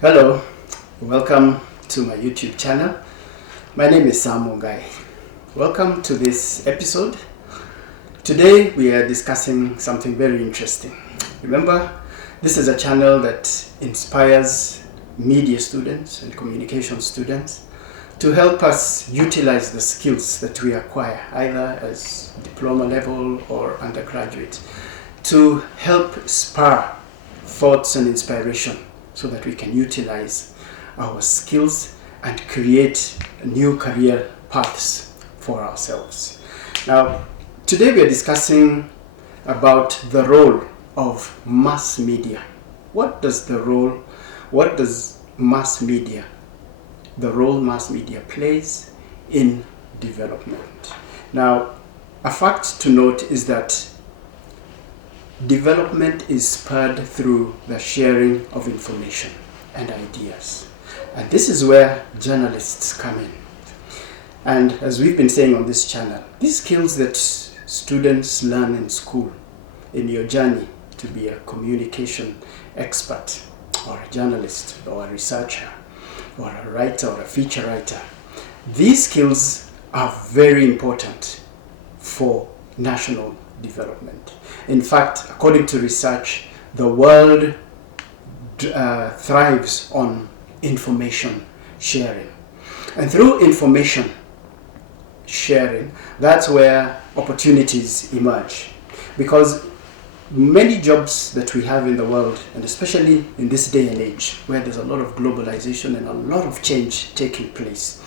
Hello, welcome to my YouTube channel. My name is Sam Mungai. Welcome to this episode. Today we are discussing something very interesting. Remember, this is a channel that inspires media students and communication students to help us utilize the skills that we acquire either as diploma level or undergraduate to help spur thoughts and inspiration so that we can utilize our skills and create new career paths for ourselves. Now, today we are discussing about the role of mass media. What role mass media plays in development? Now, a fact to note is that development is spurred through the sharing of information and ideas. And this is where journalists come in. And as we've been saying on this channel, these skills that students learn in school in your journey to be a communication expert or a journalist or a researcher or a writer or a feature writer, these skills are very important for national development. In fact, according to research, the world thrives on information sharing. And through information sharing, that's where opportunities emerge. Because many jobs that we have in the world, and especially in this day and age, where there's a lot of globalization and a lot of change taking place,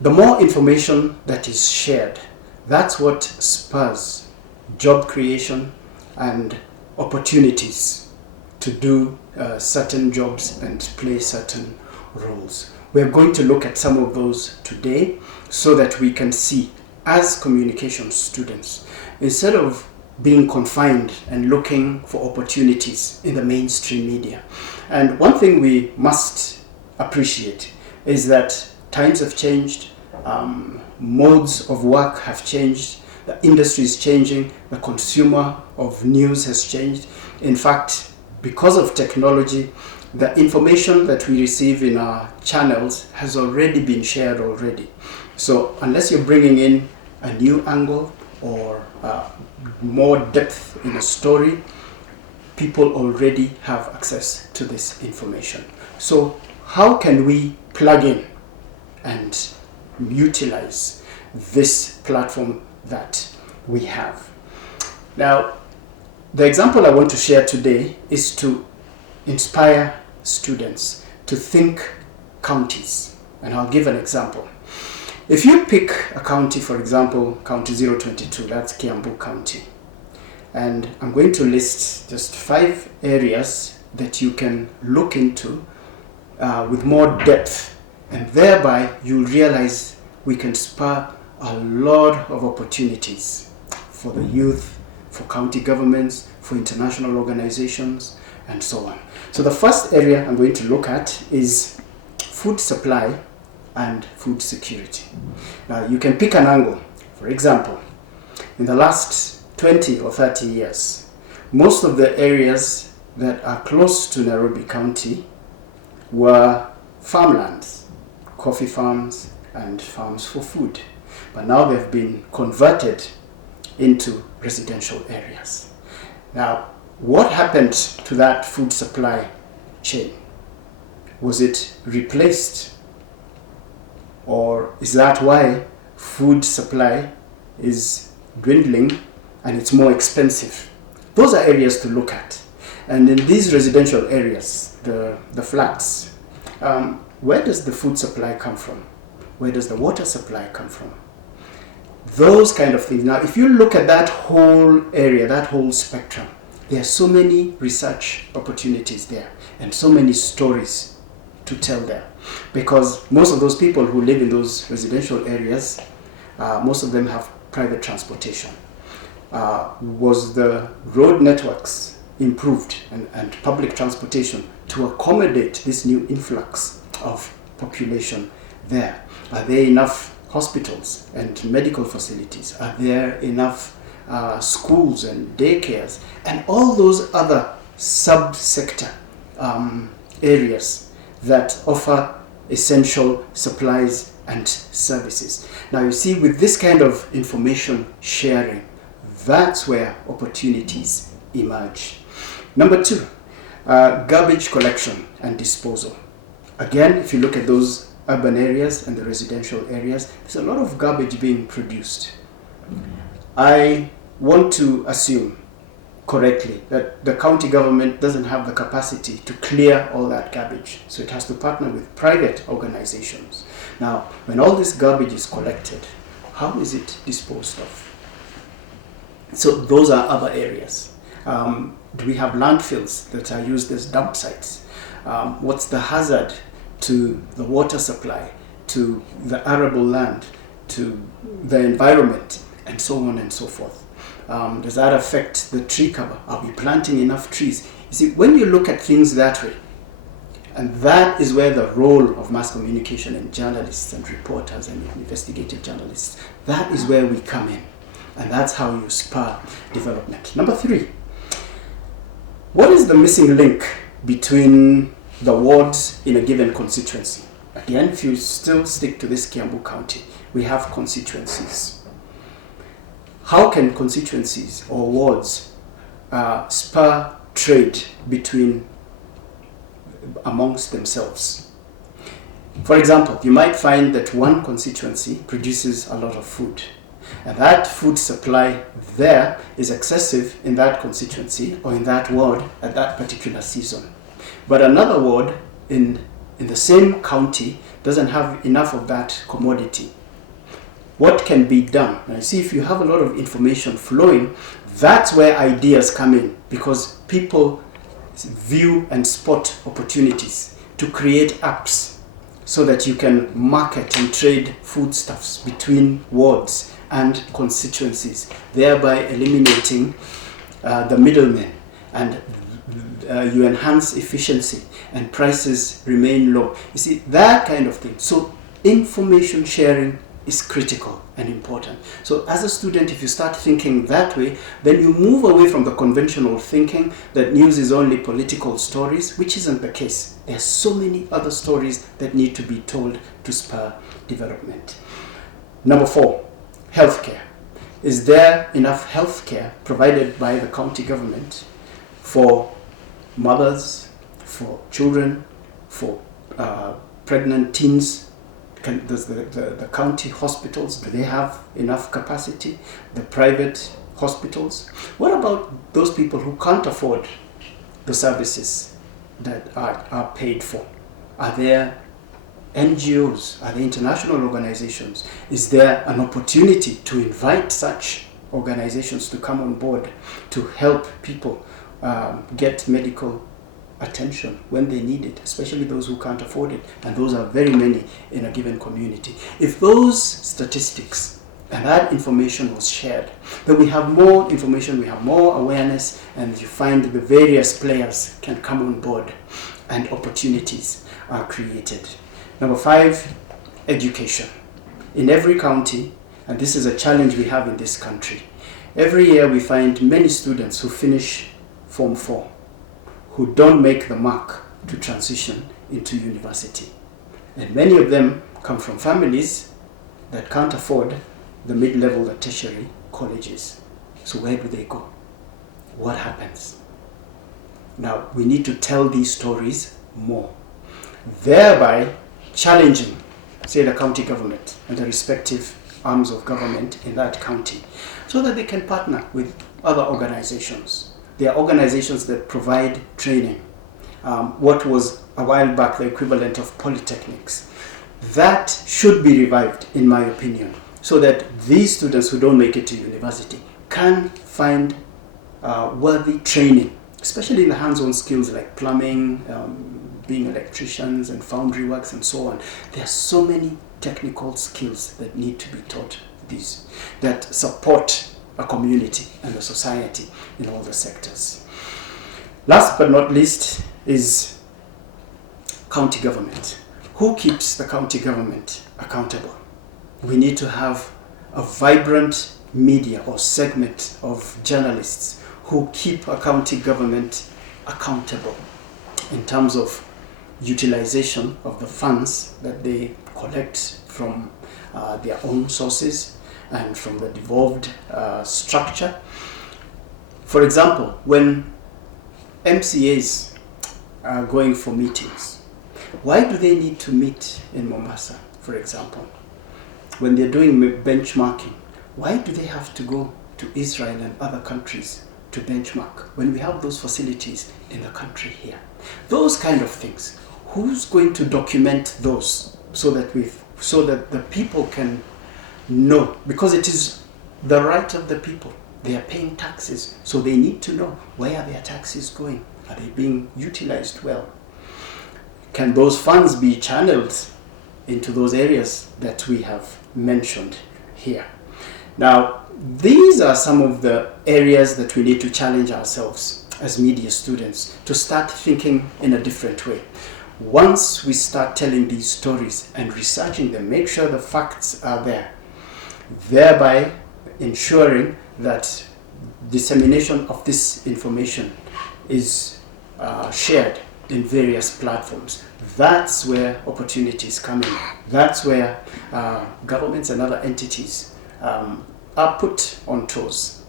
the more information that is shared, that's what spurs job creation and opportunities to do certain jobs and play certain roles. We're going to look at some of those today so that we can see, as communication students, instead of being confined and looking for opportunities in the mainstream media. And one thing we must appreciate is that times have changed, modes of work have changed, the industry is changing, the consumer of news has changed. In fact, because of technology, the information that we receive in our channels has already been shared already. So unless you're bringing in a new angle or more depth in a story, people already have access to this information. So how can we plug in and utilize this platform that we have? Now, the example I want to share today is to inspire students to think counties. And I'll give an example. If you pick a county, for example, County 022, that's Kiambu County. And I'm going to list just 5 areas that you can look into with more depth. And thereby you'll realize we can spur a lot of opportunities for the youth, for county governments, for international organizations, and so on. So the first area I'm going to look at is food supply and food security. Now you can pick an angle. For example, in the last 20 or 30 years, most of the areas that are close to Nairobi County were farmlands, coffee farms, and farms for food. But now they've been converted into residential areas. Now, what happened to that food supply chain? Was it replaced? Or is that why food supply is dwindling and it's more expensive? Those are areas to look at. And in these residential areas, the flats, where does the food supply come from? Where does the water supply come from? Those kind of things. Now, if you look at that whole area, that whole spectrum, there are so many research opportunities there and so many stories to tell there. Because most of those people who live in those residential areas, most of them have private transportation. Was the road networks improved and public transportation to accommodate this new influx of population there? Are there enough hospitals and medical facilities? Are there enough schools and daycares and all those other sub-sector areas that offer essential supplies and services. Now you see, with this kind of information sharing, that's where opportunities emerge. Number 2, garbage collection and disposal. Again, if you look at those urban areas and the residential areas, there's a lot of garbage being produced. I want to assume correctly that the county government doesn't have the capacity to clear all that garbage, so it has to partner with private organizations. Now, when all this garbage is collected, how is it disposed of? So those are other areas. Do we have landfills that are used as dump sites? What's the hazard to the water supply, to the arable land, to the environment, and so on and so forth? Does that affect the tree cover? Are we planting enough trees? You see, when you look at things that way, and that is where the role of mass communication and journalists and reporters and investigative journalists, that is where we come in. And that's how you spur development. Number 3, what is the missing link between the wards in a given constituency? Again, if you still stick to this Kiambu County, we have constituencies. How can constituencies or wards spur trade amongst themselves? For example, you might find that one constituency produces a lot of food, and that food supply there is excessive in that constituency or in that ward at that particular season. But another ward in the same county doesn't have enough of that commodity. What can be done? Now, see, if you have a lot of information flowing, that's where ideas come in, because people view and spot opportunities to create apps so that you can market and trade foodstuffs between wards and constituencies, thereby eliminating the middlemen, and you enhance efficiency and prices remain low. You see, that kind of thing. So information sharing is critical and important. So as a student, if you start thinking that way, then you move away from the conventional thinking that news is only political stories, which isn't the case. There are so many other stories that need to be told to spur development. Number 4, healthcare. Is there enough healthcare provided by the county government for mothers, for children, for pregnant teens? Does the county hospitals, do they have enough capacity? The private hospitals? What about those people who can't afford the services that are paid for? Are there NGOs? Are there international organizations? Is there an opportunity to invite such organizations to come on board to help people get medical attention when they need it, especially those who can't afford it, and those are very many in a given community? If those statistics and that information was shared, then we have more information, we have more awareness, and you find the various players can come on board and opportunities are created. Number 5, education. In every county, and this is a challenge we have in this country, every year we find many students who finish Form 4 who don't make the mark to transition into university. And many of them come from families that can't afford the mid-level, the tertiary colleges. So where do they go? What happens? Now, we need to tell these stories more, thereby challenging, say, the county government and the respective arms of government in that county, so that they can partner with other organizations. There are organizations that provide training. What was a while back the equivalent of polytechnics. That should be revived, in my opinion, so that these students who don't make it to university can find worthy training, especially in the hands-on skills like plumbing, being electricians and foundry works and so on. There are so many technical skills that need to be taught these, that support a community and a society in all the sectors. Last but not least is county government. Who keeps the county government accountable? We need to have a vibrant media or segment of journalists who keep a county government accountable in terms of utilization of the funds that they collect from their own sources and from the devolved structure. For example, when MCAs are going for meetings, why do they need to meet in Mombasa, for example? When they're doing benchmarking, why do they have to go to Israel and other countries to benchmark when we have those facilities in the country here? Those kind of things. Who's going to document those so that the people can know? Because it is the right of the people. They are paying taxes, so they need to know where are their taxes going. Are they being utilized well? Can those funds be channeled into those areas that we have mentioned here? Now, these are some of the areas that we need to challenge ourselves as media students to start thinking in a different way. Once we start telling these stories and researching them, make sure the facts are there, thereby ensuring that dissemination of this information is shared in various platforms. That's where opportunities come in. That's where governments and other entities are put on toes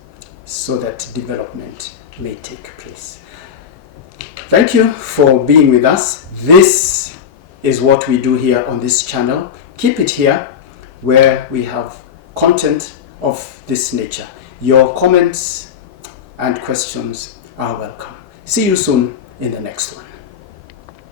so that development may take place. Thank you for being with us. This is what we do here on this channel. Keep it here where we have content of this nature. Your comments and questions are welcome. See you soon in the next one.